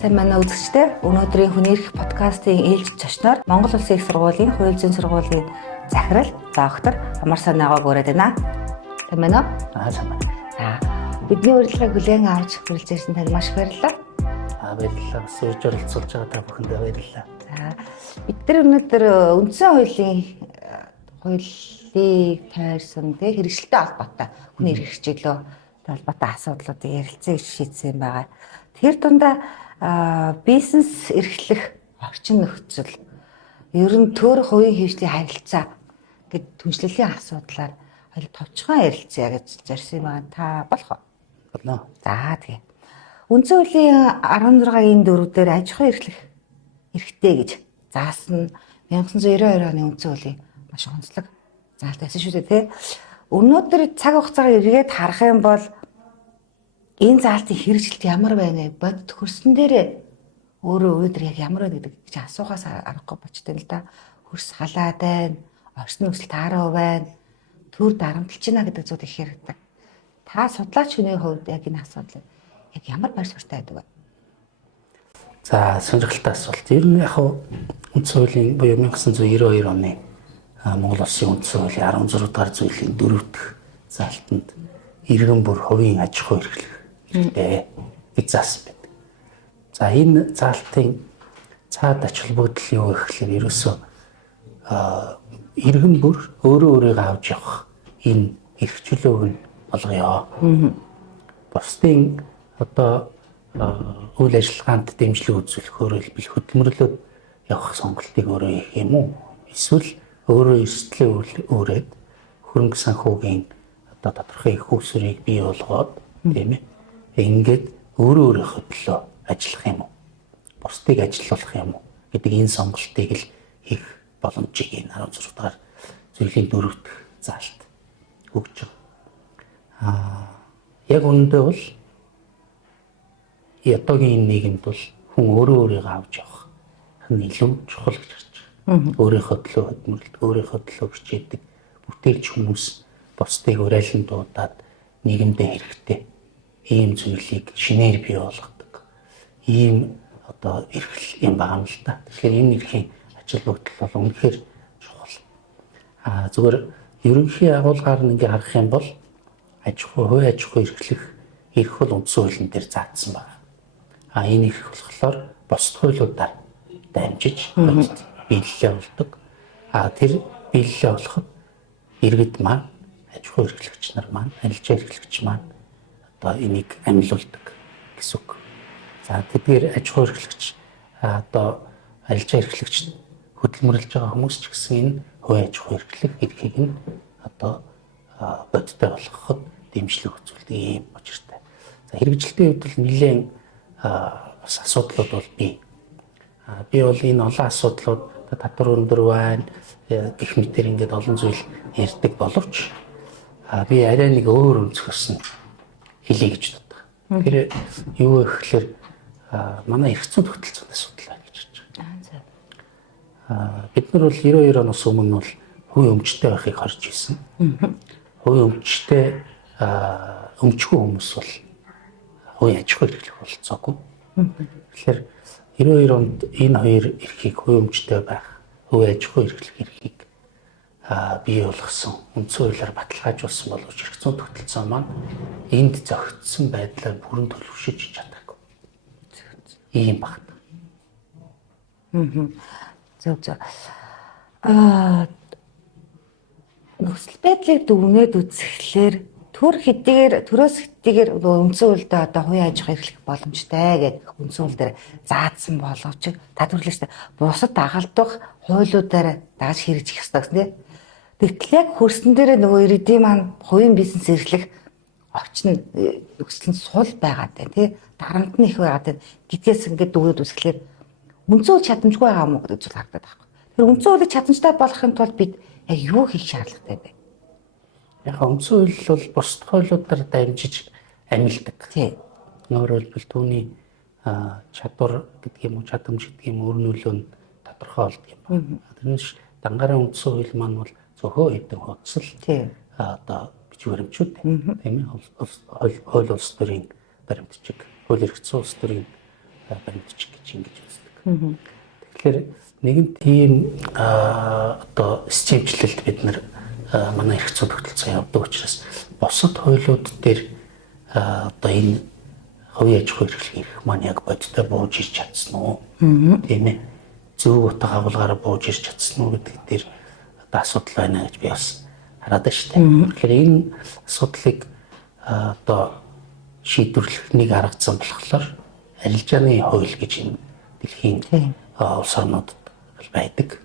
Сайн манай үзэгчдээ өнөөдрийн хүний эрх подкастын ээлж зочноор Монгол Улсын их сургуулийн хууль зүйн сургуулийн захирал доктор Амар Санаагааг ураад байна. Сайн байна уу? Сайн байна. Бидний урилгыг хүлээн авч хүрэлцээрсэн танд маш баярлалаа. Баярлалаа. Бас урьж оролцуулж байгаа та бүхэндээ баярлалаа. Бид нар өнөөдөр үндсэн хуулийг тойрсон хэрэгжилтэй холбоотой хүний эрх хичээлөө холбоотой асуудлуудыг ярилцъя гэж шийдсэн байгаа. Тэр дундаа бизнес эрхлэх орчин нөхцөл ер нь төөрөх хувийн хвшлийн харилцаа гэд түншлэлийн асуудлаар хоёр товчхон ярилцъя гэж зорьсон юм байна. Та болох уу? Болно. За тэгээ. Үндсэн хуулийн 16-гийн 4-дээр аж ахуй эрхлэх эрхтэй гэж заасан 1992 оны үндсэн хуулийн маш онцлог заалт байсан шүү дээ, тий. Өнөөдөр цаг хугацаагаар эргээд харах юм бол энэ заалтын хэрэгжилт ямар байна вэ? Бодит хөрсөн дээрээ өөрөө өөдөр яг ямар байна гэдэг чи асуухаас аргагүй болчтой л да. Хөрс халаад байна, орчин нөхцөл таараа байна, төр дарамтлж байна гэдэг зүйл их яригддаг. Та судлаач хүний хувьд яг энэ асуудал яг ямар байр суурьтай байдаг вэ? За, сонирхолтой асуулт. Ер нь яг үндсэн хуулийн буюу 1992 оны Монгол Улсын үндсэн хуулийн 16 дугаар зүйлийн 4 дахь заалтанд иргэн бүр хувийн аж ахуй эрхлэх эрхтэй гэж заасан байдаг. За, энэ заалтын цаад ач холбогдол юу гэхээр ерөөсөө иргэн бүр өөрөө өөрийгөө авч явах энэ эрх чөлөөг нь болгоё. Бусдын одоо үйл ажиллагаанд дэмжлэг үзүүлэхээр хэлбэл хөдөлмөрлөд явах сонголтыг өөрөө хийх юм уу? Эсвэл өөрөө эрсдлээ өөрөөд хөрөнгө санхүүгийн одоо тодорхой их усрыг бий болгоод тийм ээ. Ингээд өөрөө өөрийнхөө төлөө ажиллах юм уу? Бусдыг ажилуулах юм уу гэдэг энэ сонголтыг л хийх боломжийг энэ 16 дахь зүйлийн 4 дахь заалт өгч байгаа. Яг үүндээ бол одоогийн энэ нийгэмд бол хүн өөрөө өөрийгөө авч явах нь илүү чухал гэж харж байгаа. Өөрийнхөө төлөө хөдөлмөрлөдөг, өөрийнхөө төлөө бичээдэг бүтээлч хүмүүс бусдыг урайлан дуудаад нийгэмдээ хэрэгтэй ийм зүйлийг шинээр бий болгодог. Ийм одоо эрхл юм байгаа юм л да. Тэгэхээр энэ эрхийн ажил бүгдэл бол үнэхээр чухал. Зүгээр ерөнхий агуулгаар нь ингээ харах юм бол хувийн аж ахуй эрхлэх эрх бол үндсэн хуулийн дээр заагдсан байна. Энэ эрх болохоор бусад хуулиудаар дамжиж биелэлээ болдог. Тэр биелэлээ болоход иргэд маань аж ахуй эрхлэгч нар маань арилжаа эрхлэгч маань одоо энийг амьлуулдаг гэсэн үг. За тэдгээр аж ахуй эрхлэгч одоо арилжаа эрхлэгч хөдөлмөрлөж байгаа хүмүүс ч гэсэн энэ хувийн аж ахуй эрхлэх эрхийг нь одоо бодиттой болгоход дэмжлэг үзүүлдэг ийм учиртай. За хэрэгжилтийн хувьд бол нэлээд бас асуудлууд бол бий. Би бол энэ олон асуудлууд татвар өндөр байна гэх мэтэр ингээд олон зүйл ярьдаг боловч би арай нэг өөр өнцгөөс нь хэлье гэж боддог. Тэр юу гэхээр манай эрх зүйн тогтолцооны асуудал байна гэж бодож байгаа. Бид нар бол 92 оноос өмнө бол хувийн өмчтэй байхыг харж ирсэн. Хувийн өмчтэй өмчгүй хүмүүс бол хувийн аж ахуй эрхлэх болцоогүй. Тэгэхээр 92 онд энэ хоёр эрхийг хувийн өмчтэй байх, хувийн аж ахуй эрхлэх эрхийг бий болгосон үндсэн хуулиар баталгаажуулсан боловч эрх зүйн тогтолцоо маань энд зохицсон байдлаар бүрэн төлөвшөж чадаагүй. Ийм багт. Зөв. Нөхцөл байдлыг дүгнээд үзэхлээр төрөөс хэдийгээр үндсэн хуульд одоо хувийн аж ахуй эрхлэх боломжтой гэх үндсэн хууль дээр заасан боловч та төрлөختөө бусад дагалдах хуулиудаар дааж хэрэгжих ёстой гэсэн тийм. Тэгтэл яг хөрсөн дээр нөгөө иргэдийн маань хувийн бизнес эрхлэх орчин нөхцөл нь сул байгаад байна тийм. Дарамт нь их байгаад байна. Гэдгээс ингээд дүгнээд үзэхлээр үндсэн хууль чадамжгүй байгаа юм уу гэдэг зүйл харагдаад байна. Тэр үндсэн хуулийг чадамжтай болгохын тулд бид яг юу хийх шаардлагатай вэ? Яг үндсэн хууль бол бусад хуулиудаар дамжиж амилдаг. Тийм. Өөрөөр хэлбэл түүний чадвар гэдэг юм уу, чадамж гэдэг юм өөр нөлөө нь тодорхой болдог юм байна. Тэрнээс дангарын үндсэн хууль маань бол зөвхөн хэдэн хуудас л одоо бич баримтчууд тийм ээ хууль улс төрийн баримтчиг, хууль эрх зүйн улс төрийн баримтчих гэж ингэж үздэг. Тэгэхээр нэгэн тийм одоо системчлэлд бид нар манай эрх зүйн тогтолцоо явдаг учраас бусад хуулиуд дээр одоо энэ хувийн аж ахуй эрхлэх эрх маань яг бодиттой бууж ирч чадсан уу? Тийм ээ. Зөв утга агуулгаараа бууж ирч чадсан уу гэдэг дээр одоо асуудал байна гэж би бас хараад байна шүү дээ. Тэгэхээр энэ асуудлыг одоо шийдвэрлэх нэг арга зам болохоор арилжааны хууль гэж энэ дэлхийн улс орнуудад байдаг.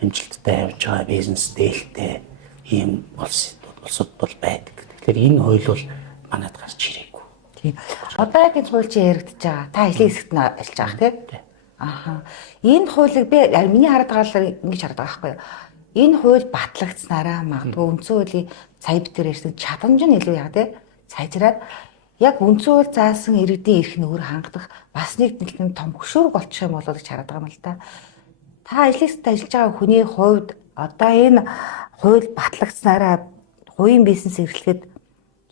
Амжилттай явж байгаа бизнес дээлтэй ийм улсууд бол байдаг. Тэгэхээр энэ хууль бол манайд гарч ирээгүй. Тийм. Одоо яг энэ хууль чинь яригдж байгаа. Та ажлын хэсэгт нь ажиллаж байгаа тийм. Аха. Энэ хуулийг би миний хараад байгаа л ингэж хараад байгаа байхгүй юу? Энэ хууль батлагдсанараа магадгүй үндсэн хуулийн сая битэр ярьсан чадамж нь илүү яа тийм сайжраад яг үндсэн хууль заасан иргэдийн эрх нөхөр хангах бас нэг нэлээд том хөшөөрөг болчих юм болоо гэж хараад байгаа юм л да. Та ажлын хэсэгт ажиллаж байгаа хүний хувьд одоо энэ хууль батлагдсанараа хувийн бизнес эрхлэхэд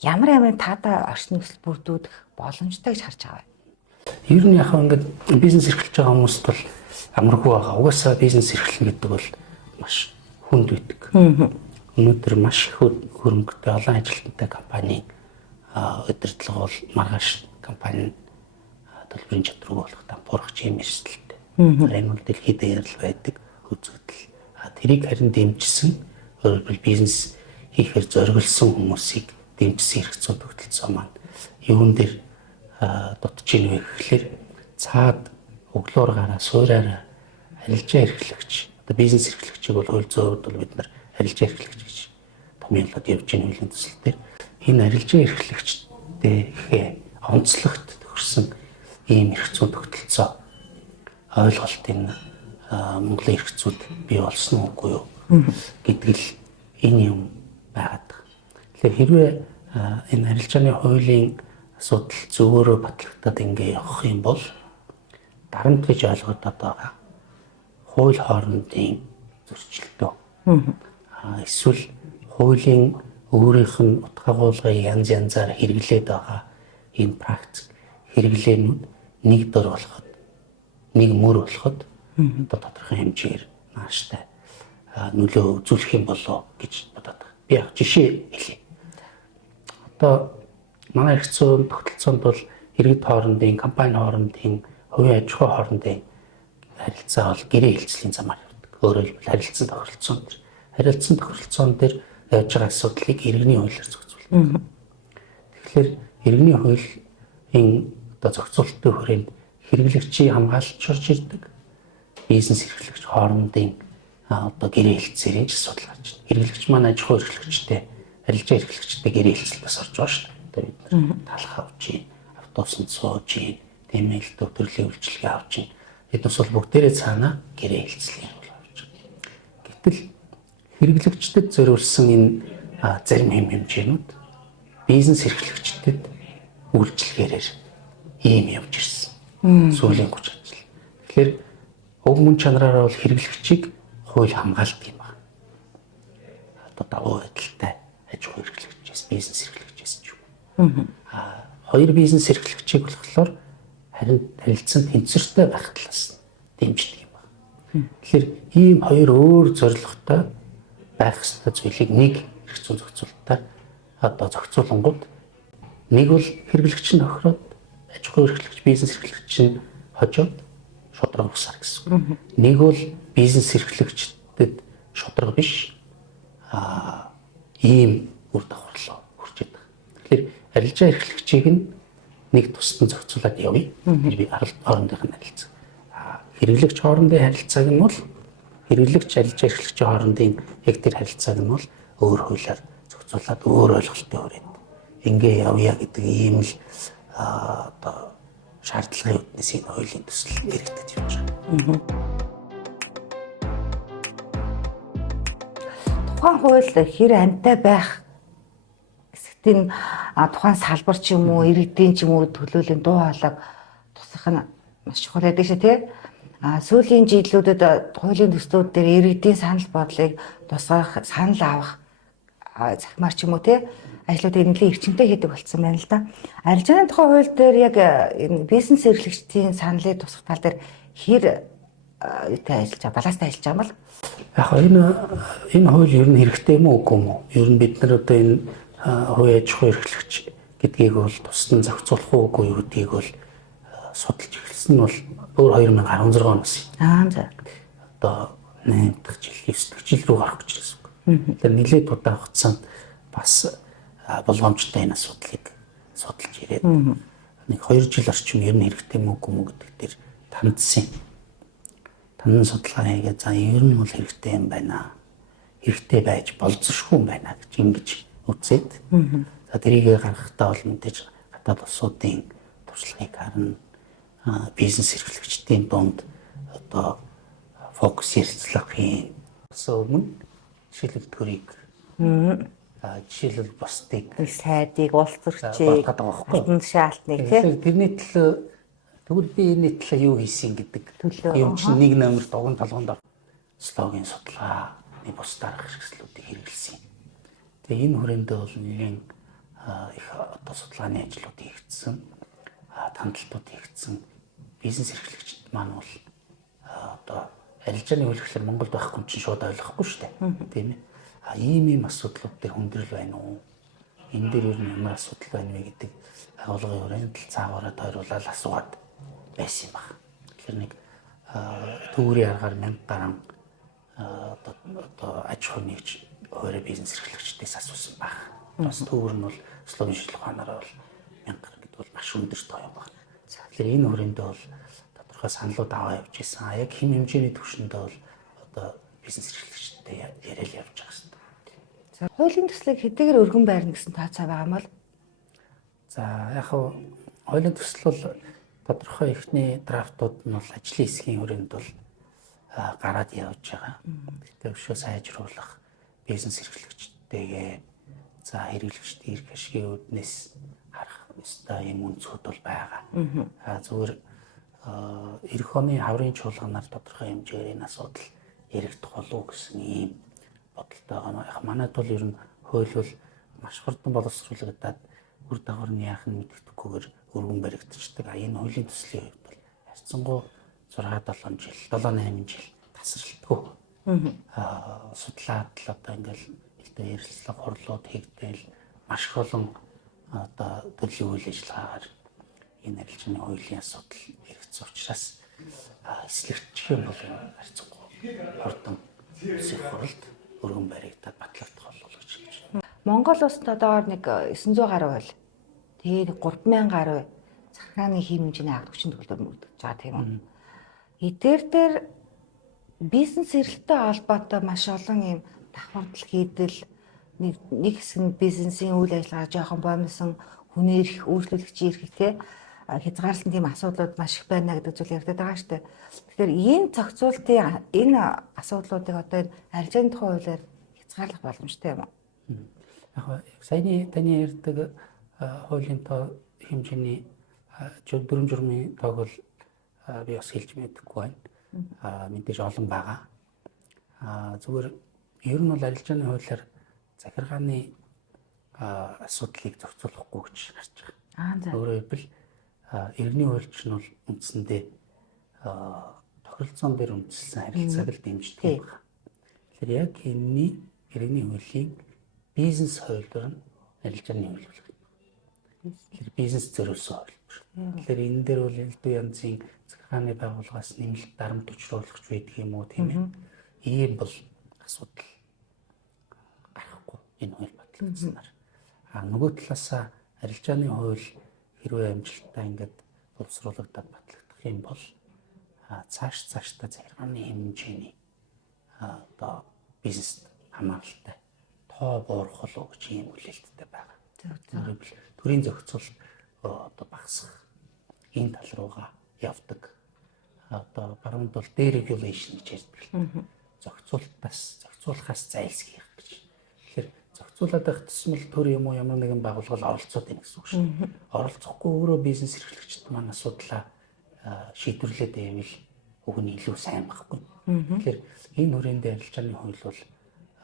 ямар таатай орчин нөхцөл бүрдүүлэх боломжтой гэж харж байгаа юм. Ер нь яг ингээд бизнес эрхлэж байгаа хүмүүст бол амаргүй байгаа. Угаасаа бизнес эрхлэх гэдэг бол маш хүнд байдаг. Өнөөдөр маш их хөрөнгөтэй олон ажилтнтай компани удирдлага бол маргааш компани төлбөрийн чадваргүй болох дампуурах юм эрсдэлтэй. Энэ бол дэлхийд дээр л байдаг үзэгдэл. Тэрийг харин дэмжсэн өөрөөр бизнес хийхээр зориулсан хүмүүсийг дэмжсэн эрх зүйн тогтолцоо маань юун дээр дутж ийн вэ гэхлээр цаад өглөөр гараа суураараа арилжаа эрхлэгч одоо бизнес эрхлэгчийг бол хууль зүйн хувьд бол бид нар арилжаа эрхлэгч гэж томьёолоод явж байгаа хуулийн төсөл дээр энэ арилжаа эрхлэгчтэй ихээ онцлогт төгссөн ийм эрх зүйн тогтолцоо ойлголт энэ Монголын эрх зүйд бий болсон уу үгүй юу гэдэг л энэ юм байгаад байна. Тэгэхээр хэрвээ энэ арилжааны хуулийн асуудал зөвөөрөө батлагдаад ингэ явах юм бол дарамт гэж ойлгогдоод байгаа хууль хоорондын зөрчилдөө эсвэл хуулийн өөрийнх нь утга агуулгыг янз янзаар хэрэглээд байгаа энэ практик хэрэглээнүүд нэг дор болоход нэг мөр болоход одоо тодорхой хэмжээгээр нааштай нөлөө үзүүлэх юм болоо гэж бодоод байна. Би яг жишээ хэлье. Одоо манай эрх зүйн тогтолцоонд бол иргэд хоорондын, компани хоорондын, хувийн аж ахуй хоорондын харилцаа бол гэрээ хэлцлийн замаар явдаг. Өөрөөр хэлбэл харилцан тохиролцоон дээр. Харилцан тохиролцоон дээр явж байгаа асуудлыг иргэний хуулиар зохицуулдаг. Тэгэхээр иргэний хуулийн одоо зохицуулалтын хүрээнд хэрэглэгчийг хамгаалж орж ирдэг. Бизнес эрхлэгч хоорондын одоо гэрээ хэлцээрийн асуудал гарч байна. Хэрэглэгч маань аж ахуй эрхлэгчтэй, арилжаа эрхлэгчтэй гэрээ хэлцэлдээс орж байгаа шүү дээ. Одоо бид нар талах авч, автобусанд сууж, тэмээлт төрлийн үйлчилгээ авч, эднээс бол бүгдээрээ цаанаа гэрээ хэлцлийн бол авч. Гэтэл хэрэглэгчдэд зориулсан энэ зарим хэмжээнүүд бизнес эрхлэгчдэд үйлчилгээрээр ийм явж ирсэн. Сүүлийн 30 жил. Тэгэхээр уг мөн чанараараа бол хэрэглэгчийг хууль хамгаалдаг юм байна. Одоо давуу байдалтай аж ахуй эрхлэгчээс бизнес эрхлэгчээс ч юм. Хоёр бизнес эрхлэгчийг болохоор харин харилцан тэнцвэртэй байх талаас дэмждэг юм байна. Тэгэхээр ийм хоёр өөр зорилготой байх ёстой зүйлийг нэг эрх зүйн зохицуулалтаар одоо зохицуулангууд нэг бол хэрэглэгч нь тохироод аж ахуй эрхлэгч бизнес эрхлэгч нь хожоод шударга усаар гэсэн. Нэг бол бизнес эрхлэгчдэд шударга биш ийм үр дагаварлаа хүрч байгаа. Тэгэхээр арилжаа эрхлэгчийг нь нэг тусдан зохицуулаад явъя. Би хоорондын харилцаа. Хэрэглэгч хоорондын харилцааг нь бол хэрэглэгч арилжаа эрхлэгчийн хоорондын яг тэр харилцааг нь бол өөр хуулиар зохицуулаад өөр ойлголттой хүрээд ингээ явъя гэдэг ийм л одоо шаардлагын үднэс энэ хуулийн төсөл эргэлдэж явж байгаа. Тухайн хууль хэр амтай байх гэсэгтэн тухайн салбар ч юм уу, иргэдийн ч юм уу төлөөллийн дуу хоолойг тусах нь маш чухал байдаг шээ тий. Сүүлийн жилүүдэд хуулийн төслүүд дээр иргэдийн санал бодлыг тусгах, санал авах захимаар ч юм уу те ажлуудыг нэлээд эрчимтэй хийдэг болсон байна л да. Арилжааны тухай хууль дээр яг энэ бизнес эрхлэгчдийн саналыг тусах тал дээр хэр юутай ажиллаж байгаа, баланстай ажиллаж байгаа юм бол Яг энэ хууль ер нь хэрэгтэй юм уу үгүй юм уу? Ер нь бид нар одоо энэ хувийн аж ахуй эрхлэгч гэдгийг бол тусдан зохицуулах уугүй юу гэдгийг бол судалж эхэлсэн нь бол өөр 2016 оноос. за. Одоо 8 дахь жил, 9 дахь жил рүү гарах гэж байсан. Тэгэхээр нэлээд удаан хугацаанд бас болгоомжтой энэ асуудлыг судалж ирээд нэг 2 жил орчим ер нь хэрэгтэй юм уу гэдэг дээр тандсан. Танан судалгаа хийгээд за ер нь бол хэрэгтэй юм байна. Хэрэгтэй байж болцсохгүй юм байна гэж ингэж үзээд за тэрийг гаргахтаа бол мэдээж гадаад улсуудын туршлагыг харна. Бизнес эрхлэгчдийн дунд одоо фокус ярилцлагын өмнө жишээлбэл төрийг жишээлбэл бусдыг сайдыг, улс төрчийг, албан тушаалтныг тийм тэрний төлөө тэгвэл би энэ төлөө юу хийсэн гэдэг юм чинь нэг номер дугуйн толгоонд слогийн судалгааны бус дараах хэрэгслүүдийг хэрэгэлсэн. Тэгээ энэ хүрээндээ бол нэгэн их одоо судалгааны ажлууд хийгдсэн, тандалтууд хийгдсэн. Бизнес эрхлэгчид маань бол одоо арилжааны хууль гэхэлэр Монголд байхгүй чинь шууд ойлгохгүй шүү дээ. Тийм ээ. Ийм асуудлууд дээр хүндрэл байна уу? Энэ дээр ер нь ямар асуудал байна вэ гэдэг агуулгын хүрээнд цаагаараа тойруулаад асууад байсан юм байна. Тэгэхээр нэг төгрийн аргаар 1000 гаруй одоо аж ахуй нэгж өөрөө бизнес эрхлэгчдээс асуусан байна. Бас төгөр нь бол слогийн шинжилгээ ухаанаараа бол 1000 гаруй гэдэг бол маш өндөр тоо юм байна. Тэгэхээр энэ хүрээндээ бол тодорхой саналууд аваа явж исэн. Яг хэм хэмжээний түвшиндээ бол одоо бизнес эрхлэгчтэй яриад явж байгаа юм. За хуулийн төслийг хэдийгээр өргөн байрна гэсэн тооцоо байгаа юм бол за яг хуулийн төсөл бол тодорхой ихний драфтууд нь бол ажлын хэсгийн хүрээнд бол гараад явж байгаа. Гэхдээ өшөө сайжруулах бизнес эрхлэгчтэйгээ за хэрэглэгчдийн эрх ашигын үүднээс харах ёстой юм үнцгүүд бол байгаа. Зүгээр эх оны хаврын чуулганаар тодорхой хэмжээгээр энэ асуудал яригдах болов гэсэн ийм бодолтой байгаа. Яг манайд бол ер нь хууль бол маш хурдан боловсруулагдаад үр дагавар нь яах нь мэддэхгүйгээр өргөн баригдчихдаг. Энэ хуулийн төслийн хувьд бол харьцангуй 6-7 жил, 7-8 жил тасралтгүй. Судлаад л одоо ингээл илтээ ярилцлага хурлууд хийгдээл маш их олон одоо төрлийн үйл ажиллагаагаар энэ арилжааны хуулийн асуудал хэрэгцсэн учраас эслэгдчих юм бол харьцангуй хурдан төсөх хуралд өргөн баригдаад батлагдах болов гэж хэлж байна. Монгол улсад одоогоор нэг 900 гаруй байл. Тэгээд 3000 гаруй захиргааны хэм хэмжээний арга хүчин төлөв мөрдөж байгаа тийм үү. Эдгээр дээр бизнес эрхлэлтэй холбоотой маш олон юм давхардал хийдэл нэг хэсэг нь бизнесийн үйл ажиллагаа жоохон боомсон хүний эрх үйлчлүүлэгчийн эрх те хязгаарласан тийм асуудлууд маш их байна гэдэг зүйл ярьдаг байгаа шүү дээ. Тэгэхээр энэ зохицуултын энэ асуудлуудыг одоо энэ арилжааны тухай хуулиар хязгаарлах боломжтой юм уу? Яг саяны таны ярьдаг хуулийн тоо хэмжээний дүрм журмын тоог бол би бас хэлж мэдгүй байна. Мэдээж олон байгаа. Зүгээр ер нь бол арилжааны хуулиар захиргааны асуудлыг зохицуулахгүй гэж харж байгаа. Өөрөөр хэлбэл иргэний хуульч нь бол үндсэндээ тохиролцоон дээр үндэслэн харилцааг л дэмждэг юм байна. Тэгэхээр яг энэний иргэний хуулийн бизнес хувьд нь арилжааны хууль болох. Тэгэхээр бизнес зориулсан хууль. Тэгэхээр энэ дээр бол элдв янзын захиргааны байгууллагаас нэмэлт дарамт учруулагч байдаг юм уу тийм ээ. Ийм бол асуудал гарахгүй энэ хууль батлагдсанаар. Нөгөө талаасаа арилжааны хууль хэрвээ амжилттай ингээд боловсруулагдаад батлагдах юм бол цаашдаа захиргааны хэмжээний одоо бизнес хамааралтай тоо буурах болов гэж ийм хүлээлттэй байгаа. Төрийн зохицуулалт одоо багасах энэ тал руугаа явдаг. Одоо баруунд бол deregulation гэж ярьдаг. Зохицуулахаас зайлсхийх гэж. Тэгэхээр зохицуулаад байх тусмал төр юм уу ямар нэгэн байгууллага оролцоод байна гэсэн үг шүү дээ. Оролцохгүй өөрөө бизнес эрхлэгчид маань асуудлаа шийдвэрлээд байвал уг нь илүү сайн байхгүй. Тэгэхээр энэ хүрээндээ арилжааны хууль бол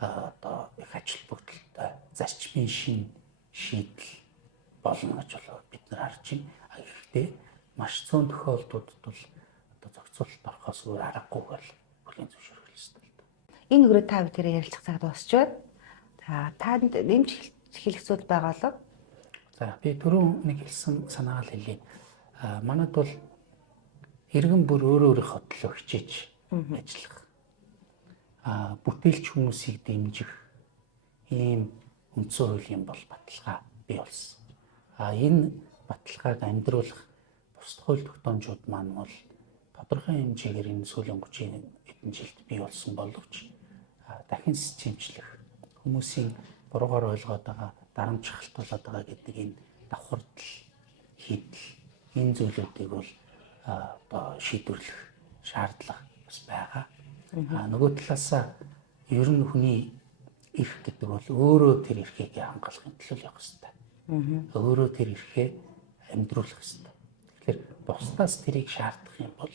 одоо их ажил бүгдэлтэй зарчмын шин шийдэл болно гэж болоо бид нар харж байна. Гэхдээ маш цөөн тохиолдолд бол одоо зохицуулалт орохоос өөр аргагүй бол бүлийн зөвшөөрөх ёстой л дээ. Энэ өрөө та бүдгээр ярилцах цаг дуусч байна. За танд нэмж хэлэх зүйл байгаа бол? За би түрүүн нэг хэлсэн санаагаа л хэлье. Манайд бол иргэн бүр өөрийнхөө төлөө хичээж ажиллах. Бүтээлч хүмүүсийг дэмжих ийм үндсэн хуулийн бол баталгаа бий болсон. Энэ баталгааг амьдруулах бусад хууль тогтоомжууд маань бол тодорхой хэмжээгээр энэ сүүлийн 30 хэдэн жилд бий болсон боловч дахин системчлэх хүмүүсийн буруугаар ойлгоод байгаа дарамт шахалтуулаад байгаа гэдэг энэ давхардал хийдэл энэ зүйлүүдийг бол одоо шийдвэрлэх шаардлага бас байгаа. Нөгөө талаасаа ер нь хүний эрх гэдэг бол өөрөө тэр эрхийг хангахын төлөө явах хэрэгтэй. Өөрөө тэр эрхээ амьдруулах хэрэгтэй. Тэгэхээр бусдаас тэрийг шаардах юм бол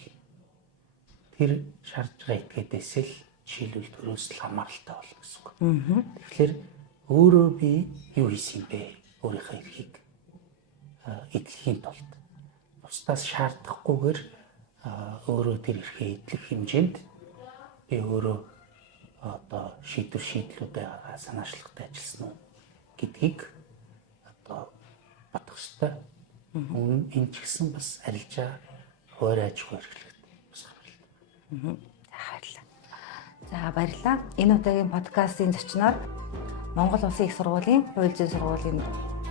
тэр шаардж байгаа этгээдээс л жишээлбэл төрөөс л хамааралтай болно гэсэн үг. Тэгэхээр өөрөө би юу хийсэн бэ? Өөрийнхөө эрхийг эдлэхийн тулд бусдаас шаардахгүйгээр өөрөө тэр эрхээ эдлэх хэмжээнд би өөрөө одоо шийдлүүдээ санаачлагтай ажилласан уу гэдгийг одоо бодох ёстой. Энэ ч гэсэн бас арилжаа хойр аж ахуй эрхлэгт бас хамааралтай. Баярлалаа. За баярлалаа. Энэ удаагийн подкастын зочноор Монгол Улсын их сургуулийн хууль зүйн сургуулийн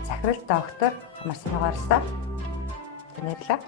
захирал доктор Амар Санаагарсаа. Баярлалаа.